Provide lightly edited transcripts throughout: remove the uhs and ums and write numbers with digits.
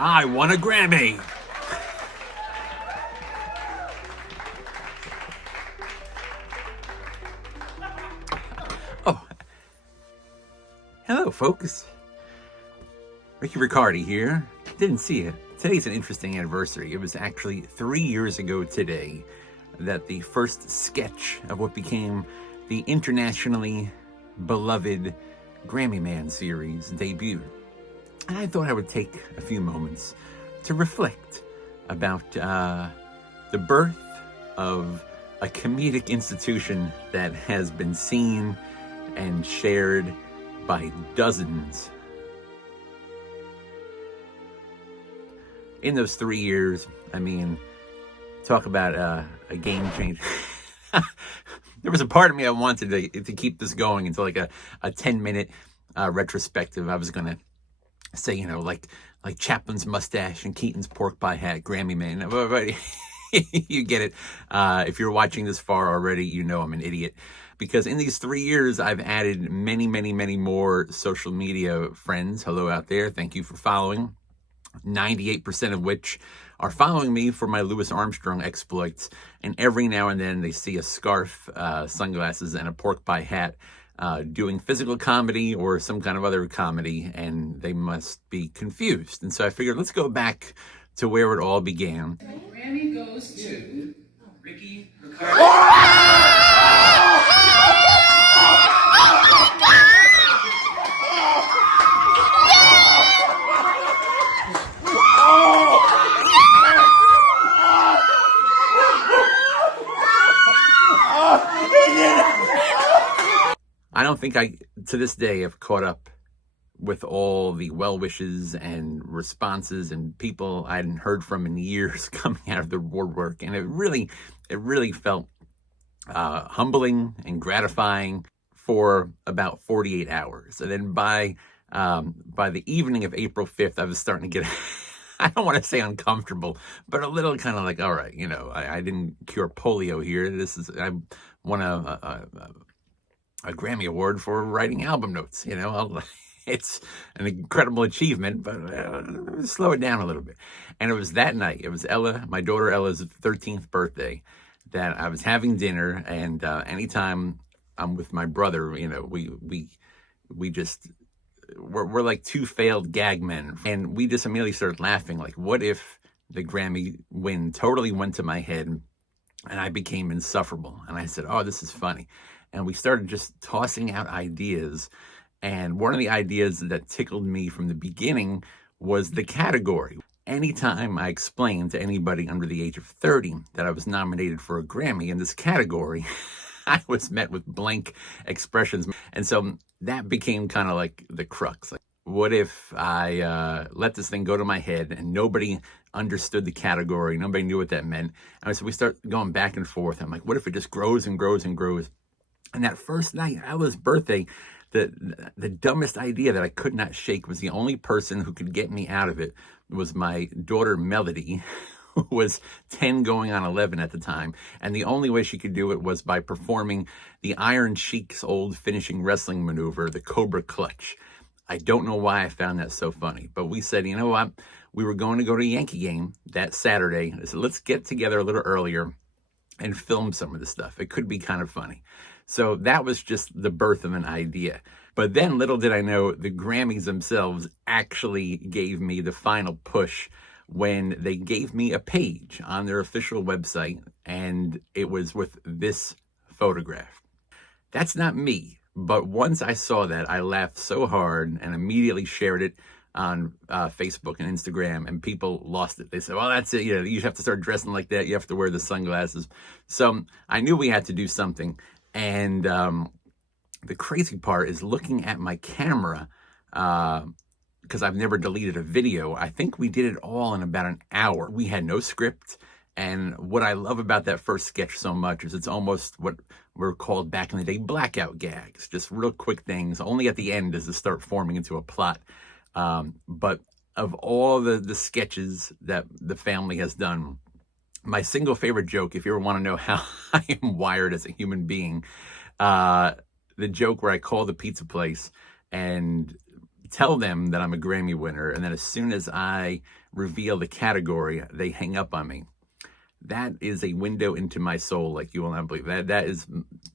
I won a Grammy. Oh, hello, folks. Ricky Riccardi here. Didn't see it. Today's an interesting anniversary. It was actually 3 years ago today that the first sketch of what became the internationally beloved Grammy Man series debuted. And I thought I would take a few moments to reflect about the birth of a comedic institution that has been seen and shared by dozens. In those 3 years, I mean, talk about a game changer. There was a part of me I wanted to keep this going until like a 10-minute retrospective. I was going to say, like Chaplin's mustache and Keaton's pork pie hat, Grammy man. But you get it. If you're watching this far already, you know I'm an idiot. Because in these 3 years, I've added many, many, many more social media friends. Hello out there. Thank you for following. 98% of which are following me for my Louis Armstrong exploits. And every now and then they see a scarf, sunglasses, and a pork pie hat doing physical comedy or some kind of other comedy, and they must be confused. And so I figured, let's go back to where it all began. Grammy goes to Ricky Riccardi. I don't think I, to this day, have caught up with all the well wishes and responses and people I hadn't heard from in years coming out of the woodwork, and it really felt humbling and gratifying for about 48 hours. And then by the evening of April 5th, I was starting to get I don't want to say uncomfortable, but a little kind of like, all right, I didn't cure polio here. I won a Grammy Award for writing album notes. It's an incredible achievement, but slow it down a little bit. And it was that night. It was my daughter Ella's 13th birthday, that I was having dinner. And anytime I'm with my brother, we're like two failed gag men, and we just immediately started laughing. Like, what if the Grammy win totally went to my head and I became insufferable? And I said, oh, this is funny. And we started just tossing out ideas. And one of the ideas that tickled me from the beginning was the category. Anytime I explained to anybody under the age of 30 that I was nominated for a Grammy in this category, I was met with blank expressions. And so that became kind of like the crux. Like, what if I let this thing go to my head and nobody understood the category, nobody knew what that meant? And so we start going back and forth. I'm like, what if it just grows and grows and grows? And that first night, Ella's birthday, the dumbest idea that I could not shake was the only person who could get me out of it was my daughter Melody, who was 10 going on 11 at the time. And the only way she could do it was by performing the Iron Sheik's old finishing wrestling maneuver, the Cobra Clutch. I don't know why I found that so funny, but we said, you know what? We were going to go to a Yankee game that Saturday. I said, let's get together a little earlier and film some of the stuff. It could be kind of funny. So that was just the birth of an idea. But then little did I know, the Grammys themselves actually gave me the final push when they gave me a page on their official website, and it was with this photograph. That's not me, but once I saw that, I laughed so hard and immediately shared it on Facebook and Instagram, and people lost it. They said, well, that's it. You have to start dressing like that. You have to wear the sunglasses. So I knew we had to do something. And the crazy part is looking at my camera, because I've never deleted a video. I think we did it all in about an hour. We had no script. And what I love about that first sketch so much is it's almost what were called back in the day blackout gags, just real quick things. Only at the end does it start forming into a plot. But of all the sketches that the family has done, my single favorite joke, if you ever want to know how I am wired as a human being, the joke where I call the pizza place and tell them that I'm a Grammy winner, and then as soon as I reveal the category, they hang up on me. That is a window into my soul, like you will not believe. That is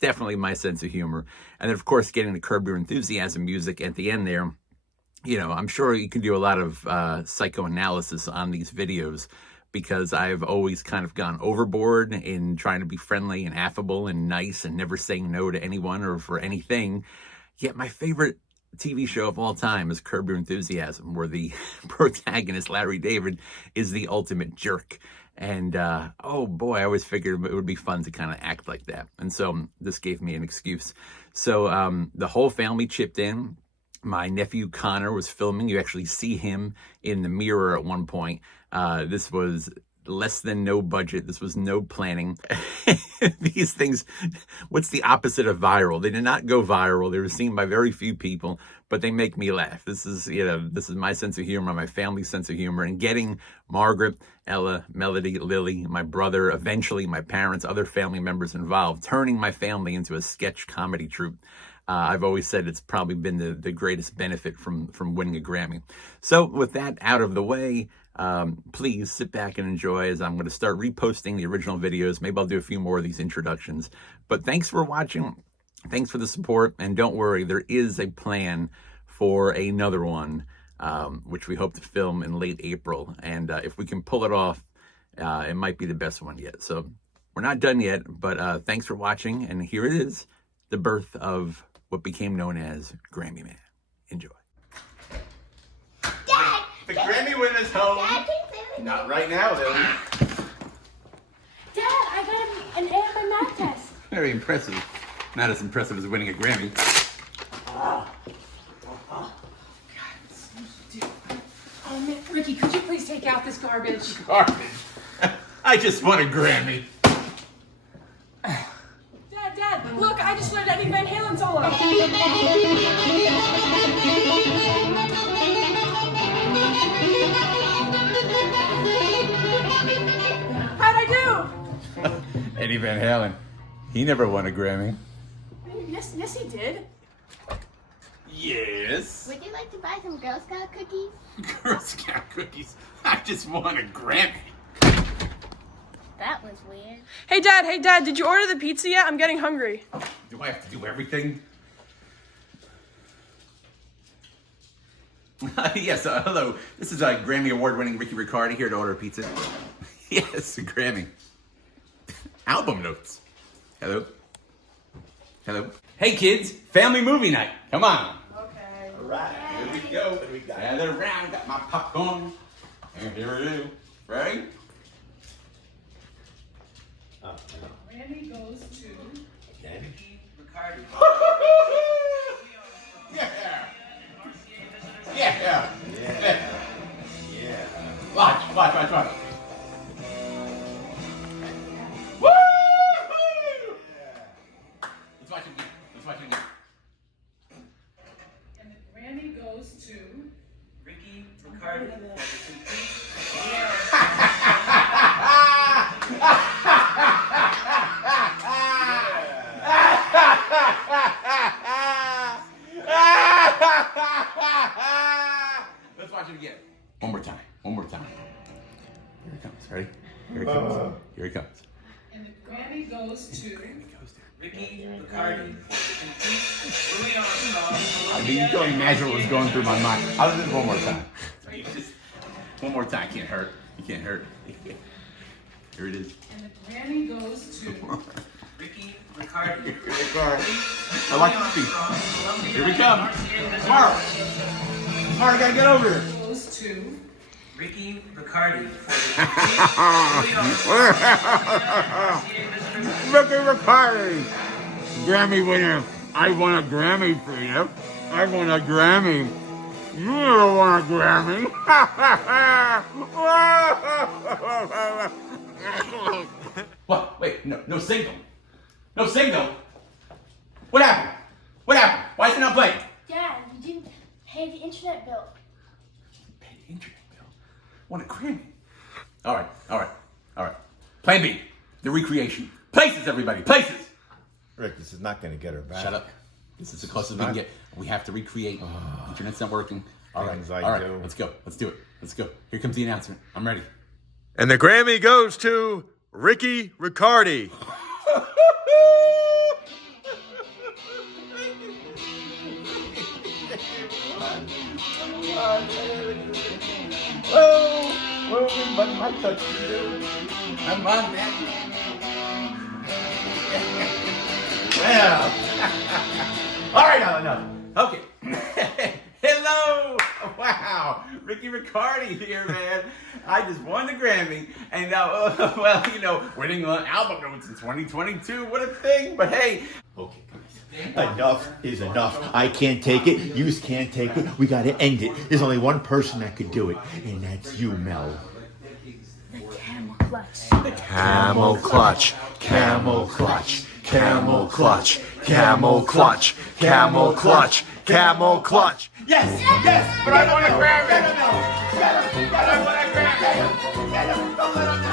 definitely my sense of humor. And then, of course, getting the Curb Your Enthusiasm music at the end there. You know, I'm sure you can do a lot of psychoanalysis on these videos, because I've always kind of gone overboard in trying to be friendly and affable and nice and never saying no to anyone or for anything. Yet my favorite TV show of all time is Curb Your Enthusiasm, where the protagonist, Larry David, is the ultimate jerk. And oh boy, I always figured it would be fun to kind of act like that. And so this gave me an excuse. So the whole family chipped in. My nephew Connor was filming. You actually see him in the mirror at one point. This was less than no budget. This was no planning. These things, what's the opposite of viral? They did not go viral. They were seen by very few people, but they make me laugh. This is, you know, this is my sense of humor, my family's sense of humor, and getting Margaret, Ella, Melody, Lily, my brother, eventually my parents, other family members involved, turning my family into a sketch comedy troupe. I've always said it's probably been the greatest benefit from winning a Grammy. So with that out of the way, please sit back and enjoy as I'm going to start reposting the original videos. Maybe I'll do a few more of these introductions. But thanks for watching. Thanks for the support. And don't worry, there is a plan for another one, which we hope to film in late April. And if we can pull it off, it might be the best one yet. So we're not done yet, but thanks for watching. And here it is, the birth of what became known as Grammy Man. Enjoy. Dad! The Grammy winner's home. Dad, Not right now, Lily. Dad, I got an A on my math test. Very impressive. Not as impressive as winning a Grammy. Oh man, Ricky, could you please take out this garbage? Garbage. I just won a Grammy. Dad, look, I just learned Eddie Van Halen solo. How'd I do? Eddie Van Halen. He never won a Grammy. Yes, he did. Yes. Would you like to buy some Girl Scout cookies? Girl Scout cookies. I just won a Grammy. That was weird. Hey Dad, did you order the pizza yet? I'm getting hungry. Do I have to do everything? Yes, hello. This is Grammy Award-winning Ricky Riccardi here to order pizza. Yes, a Grammy. Album notes. Hello. Hello. Hey kids, family movie night. Come on. Okay. All right, here we go. What do we got? Gather around, got my popcorn. And here it is. Ready? Grammy goes to Ricky Riccardi. Yeah. Yeah. Yeah. Watch. Woo! Let's watch it again. And the Grammy goes to Ricky Riccardi. Let's watch it again. One more time. Here it comes. Ready? Here it comes. And the Grammy goes to Ricky Riccardi. Louis Armstrong. I mean, you don't imagine what was going through my mind. I'll do it one more time. One more time. Can't hurt. You can't hurt. Here it is. And the Grammy goes to Ricky Riccardi. I like the speech. Here we come. Tomorrow, I gotta get over here. goes to Ricky Riccardi. Ricky Riccardi, Grammy winner. I won a Grammy for you. I won a Grammy. You never won a Grammy. What? Wait, no signal. No signal. What happened? Why is it not playing? Dad, you didn't pay the internet bill. Pay the internet bill. Won a Grammy. All right. Plan B. The recreation. Places, everybody. Places. Rick, this is not going to get her back. Shut up. This is the closest we can get. We have to recreate. Internet's not working. All right, Things I all right. do. Let's go. Let's do it. Let's go. Here comes the announcement. I'm ready. And the Grammy goes to Ricky Riccardi. I'm on that. Well, all right, now enough. Okay. Hello. Wow, Ricky Riccardi here, man. I just won the Grammy, and well, you know, winning an album notes in 2022. What a thing! But hey, okay, guys. Enough is enough. I can't take it. You can't take it. We got to end it. There's only one person that could do it, and that's you, Mel. Camel clutch. Camel clutch, camel clutch, camel clutch, camel clutch, camel clutch, camel clutch. Yes, yes, but I want a Grammy. Get him, get him, get him, I want a Grammy. Get him, don't let him